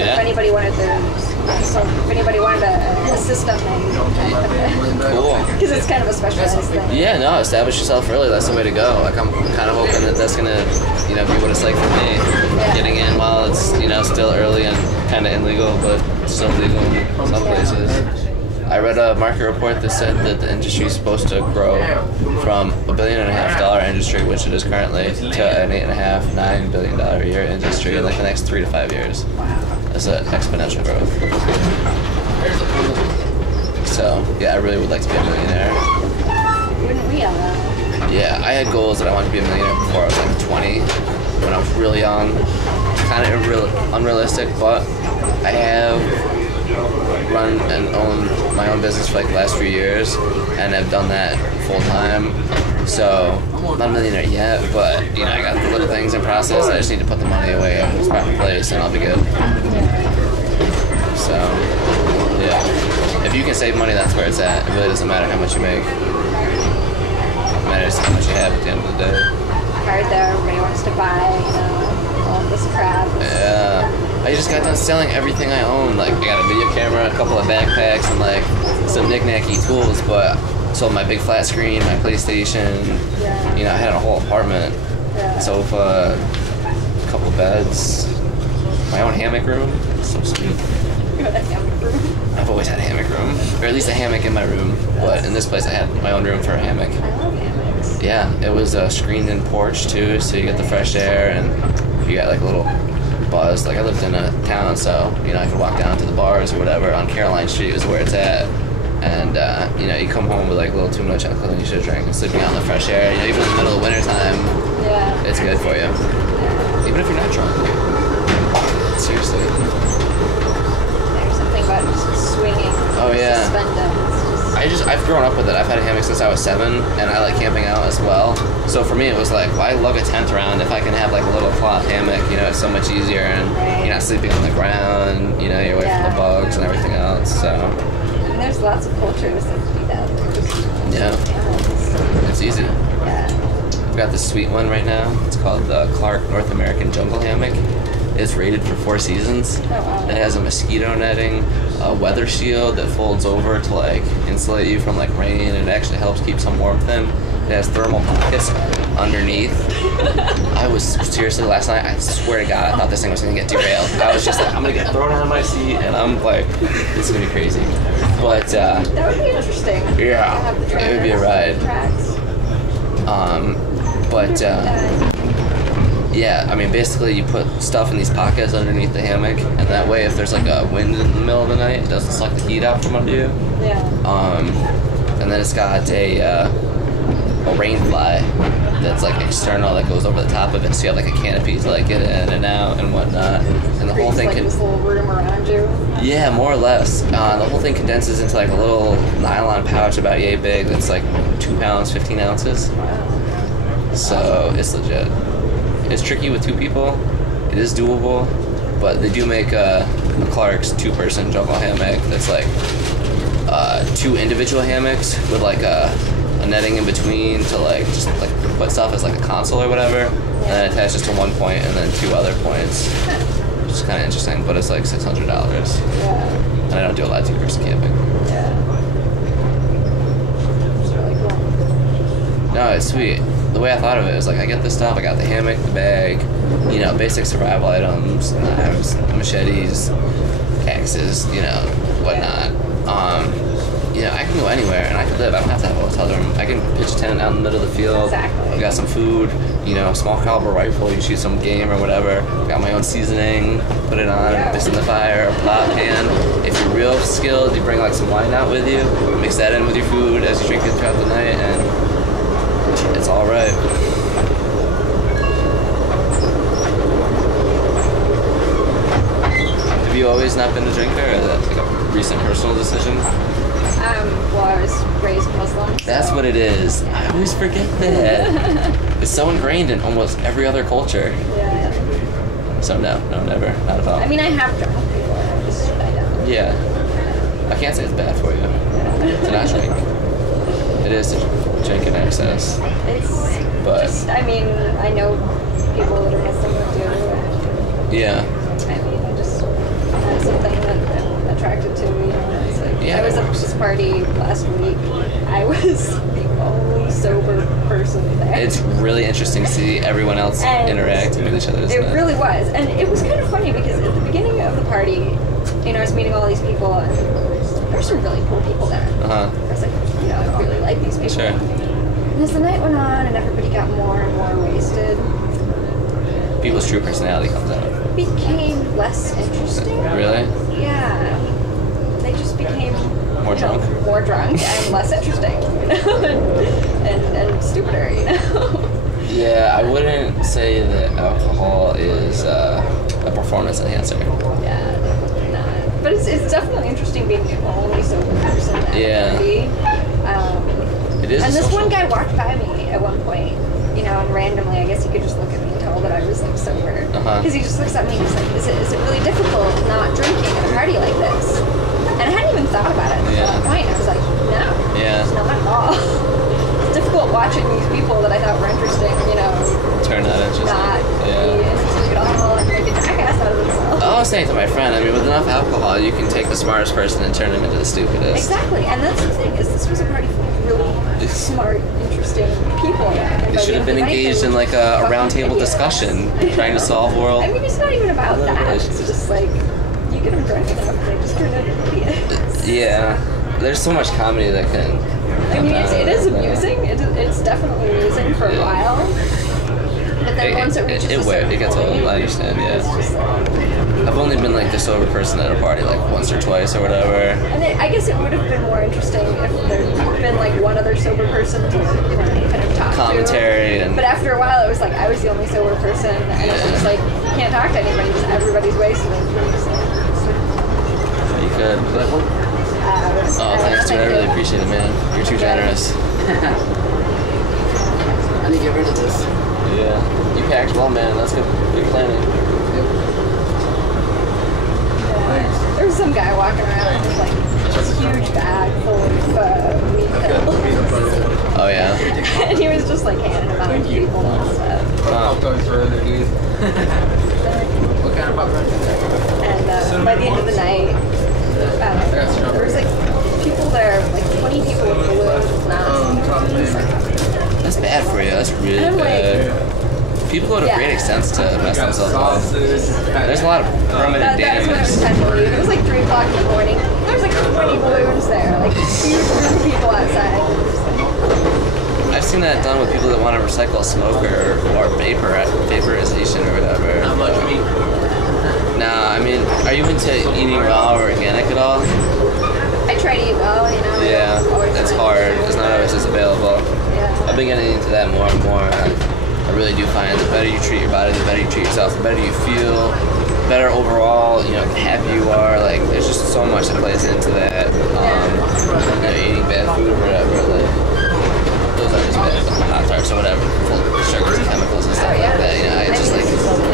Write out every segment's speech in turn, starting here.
So if anybody wanted a system, then Cool. Because it's kind of a specialized thing. Yeah, no, establish yourself early. That's the way to go. Like, I'm kind of hoping that that's gonna, be what it's like for me. Yeah. Getting in while it's, still early and kind of illegal, but still legal in some places. I read a market report that said that the industry is supposed to grow from $1.5 billion industry, which it is currently, to an $8.5–9 billion a year industry in like the next 3 to 5 years. That's an exponential growth. So yeah, I really would like to be a millionaire. Wouldn't we all? Yeah, I had goals that I wanted to be a millionaire before I was like 20, when I was really young. Kind of unrealistic, but I have run and owned my own business for like the last few years, and I've done that full time. So I'm not a millionaire yet, but I got the little things in process. I just need to put the money away in its proper place, and I'll be good. So yeah, if you can save money, that's where it's at. It really doesn't matter how much you make. It matters how much you have at the end of the day. Right there, everybody wants to buy, all this crap. Yeah. I just got done selling everything I own. Like, I got a video camera, a couple of backpacks, and like some knick-knacky tools, but sold my big flat screen, my PlayStation. Yeah. I had a whole apartment, sofa, a couple beds, my own hammock room. So sweet. You had a hammock room? I've always had a hammock room, or at least a hammock in my room. But in this place, I had my own room for a hammock. I love hammocks. Yeah, it was a screened-in porch too, so you get the fresh air, and you got like a little buzz. Like, I lived in a town, so I could walk down to the bars or whatever on Caroline Street is where it's at, and you come home with like a little too much alcohol and you should have drank, and sleeping out in the fresh air, even in the middle of winter time, it's good for you, even if you're not drunk. Seriously. There's something about just swinging. Oh yeah. Suspended. I've grown up with it. I've had a hammock since I was 7, and I like camping out as well. So for me, it was like, why lug a tent around if I can have like a little cloth hammock? It's so much easier, and you're not sleeping on the ground. You're away from the bugs and everything else. So. And there's lots of cultures that do that. Yeah. It's easy. Yeah. We've got this sweet one right now. It's called the Clark North American Jungle Hammock. It's rated for 4 seasons. Oh, wow. It has a mosquito netting, a weather shield that folds over to like insulate you from like rain, and it actually helps keep some warmth in. It has thermal pockets underneath. I was seriously, last night, I swear to God, I thought this thing was gonna get derailed. I was just like, I'm gonna get thrown out of my seat, and I'm like, this is gonna be crazy. But that would be interesting. Yeah, it would be a ride. Yeah, I mean, basically you put stuff in these pockets underneath the hammock, and that way if there's like a wind in the middle of the night, it doesn't suck the heat out from under you. Yeah. And then it's got a rain fly that's like external that goes over the top of it, so you have like a canopy to like get in and out and whatnot. And the whole thing like this little room around you. Yeah, more or less. The whole thing condenses into like a little nylon pouch about yay big that's like 2 pounds, 15 ounces. Wow. So it's legit. It's tricky with 2 people. It is doable, but they do make a Clark's 2-person jungle hammock that's like 2 individual hammocks with like a netting in between to like just like put stuff as like a console or whatever, and then attaches to 1 point and then 2 other points, which is kind of interesting. But it's like $600. Yeah. And I don't do a lot of 2-person camping. Yeah. It's really cool. No, it's sweet. The way I thought of it was like, I get this stuff, I got the hammock, the bag, basic survival items, knives, machetes, axes, whatnot. I can go anywhere and I can live. I don't have to have a hotel room. I can pitch a tent out in the middle of the field. Exactly. I got some food, small caliber rifle, you shoot some game or whatever. Got my own seasoning, put it on, this in the fire, a pot pan. If you're real skilled, you bring like some wine out with you, mix that in with your food as you drink it throughout the night, and it's all right. Have you always not been a drinker, or is that like a recent personal decision? Well, I was raised Muslim. So. That's what it is. I always forget that. It's so ingrained in almost every other culture. Yeah. So no, never, not at all. I mean, I have drunk before. I don't. Yeah. I can't say it's bad for you to not drink. It is to drink in excess. But just, I mean, I know people that are Muslim that do. Yeah. I mean, attracted to. You know, it's like, Yeah, I was of at course. this party last week. I was the only sober person there. It's really interesting to see everyone else And interacting with each other. Isn't It really was, and it was kind of funny because at the beginning of the party, you know, I was meeting all these people, and there's some really cool people there. Uh-huh. I was like, you know, I really like these people. Sure. And as the night went on, and everybody got more and more wasted, People's true personality comes out. it became less interesting. Really? Yeah. They just became More drunk? more drunk and less interesting, you know, and stupider, you know. Yeah, I wouldn't say that alcohol is a performance enhancer. Yeah, definitely not. But it's definitely interesting being the only sober person at Yeah. the party. It is. And a this social- one guy walked by me at one point, you know, and randomly, I guess he could just look at me and tell that I was like sober. Uh-huh. Because he just looks at me and he's like, is it really difficult not drinking at a party like this? And I hadn't even thought about it Yeah. at that point. I was like, no, Yeah. it's not at all. It's difficult watching these people that I thought were interesting, you know, Turn that interesting. not be Yeah. interesting at all and make a jackass out of themselves. I was saying to my friend, I mean, with enough alcohol, you can take the smartest person and turn them into the stupidest. Exactly, and that's the thing, is this was a party full of really smart, interesting people. And They by should the have end been of the night, engaged they in were like a fucking round table idiots. discussion, trying to solve world. I mean, it's not even about that. It's just like, you get them drunk enough, they just turn into idiots. Yeah, there's so much comedy that can. I mean, it is come out. amusing. It's definitely amusing for a Yeah. while. But then once it reaches a certain it gets old. point, I understand. it's Yeah, just like, I've only been like the sober person at a party like once or twice or whatever. and I guess it would have been more interesting if there'd been like one other sober person to, you know, kind of talk Commentary to. and- But after a while, it was like I was the only sober person, and it was like you can't talk to anybody because everybody's wasted. You could. Oh, thanks, dude. I really appreciate it, man. You're too generous. I need to get rid of this. Yeah. You packed well, man. That's good planning. There was some guy walking around with like this huge bag full of weed pills, Oh yeah. and he was just like handing them out to people and stuff. What kind of popcorn? And by the end of the night, there was like people there, like 20 people with balloons with masks. That's bad for you. That's really And I'm bad. People go to Yeah. great extents to mess themselves up. There's a lot of permanent That was when it was damage. 10 to leave. It was like 3 o'clock in the morning. There was like 20 balloons there, like a huge group of people outside. I've seen that done with people that want to recycle smoke or vaporization or whatever. How much meat? Nah, I mean, are you into eating raw or organic at all? I try to eat well, you know. Yeah, Always it's try to hard. eat It's not always as available. Yeah. I've been getting into that more and more. I really do find the better you treat your body, the better you treat yourself, the better you feel, the better overall, you know, happy you are. Like, there's just so much that plays into that. You know, eating bad food or whatever. Like, those are just bad. Pop-Tarts or whatever, full of sugars and chemicals and stuff like that. You know, it's just like,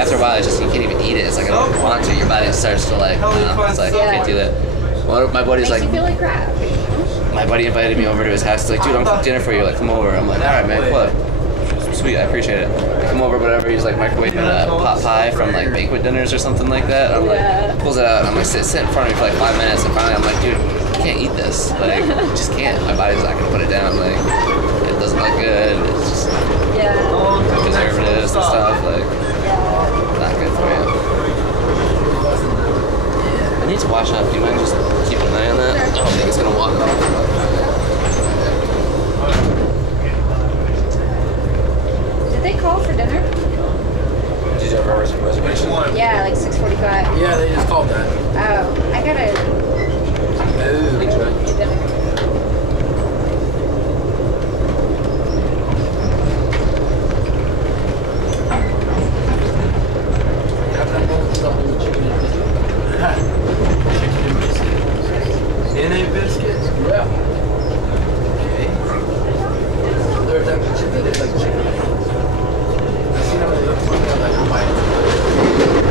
after a while, it's just, you can't even eat it. It's like, I don't want to. Your body starts to like, it's like, I can't do that. One of my buddies Makes like, you feel like crap. my buddy invited me over to his house. He's like, dude, I'm cooking dinner for you. Like, come over. I'm like, all right, man, cool. Sweet, I appreciate it. I come over, whatever. He's like microwaving a pot pie from like banquet dinners or something like that. I'm like, pulls it out. I'm like, sit in front of me for like 5 minutes, and finally I'm like, dude, you can't eat this. Like, you just can't. My body's not gonna put it down. Like, it doesn't look good. It's just preservatives and stuff. Like, not good for you. I need to wash up. Do you mind just keeping an eye on that? I don't think it's gonna walk off. Did they call for dinner? Did you have a reservation? Yeah, like 6:45. Yeah, they just called that. Oh, I gotta Ooh. eat dinner. In a biscuits? Yeah. Okay. They're type of chip that is like chicken. I see how they look like I'm buying.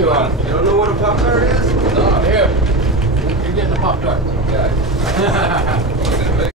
you on? You don't know what a Pop-Tart is? No, here.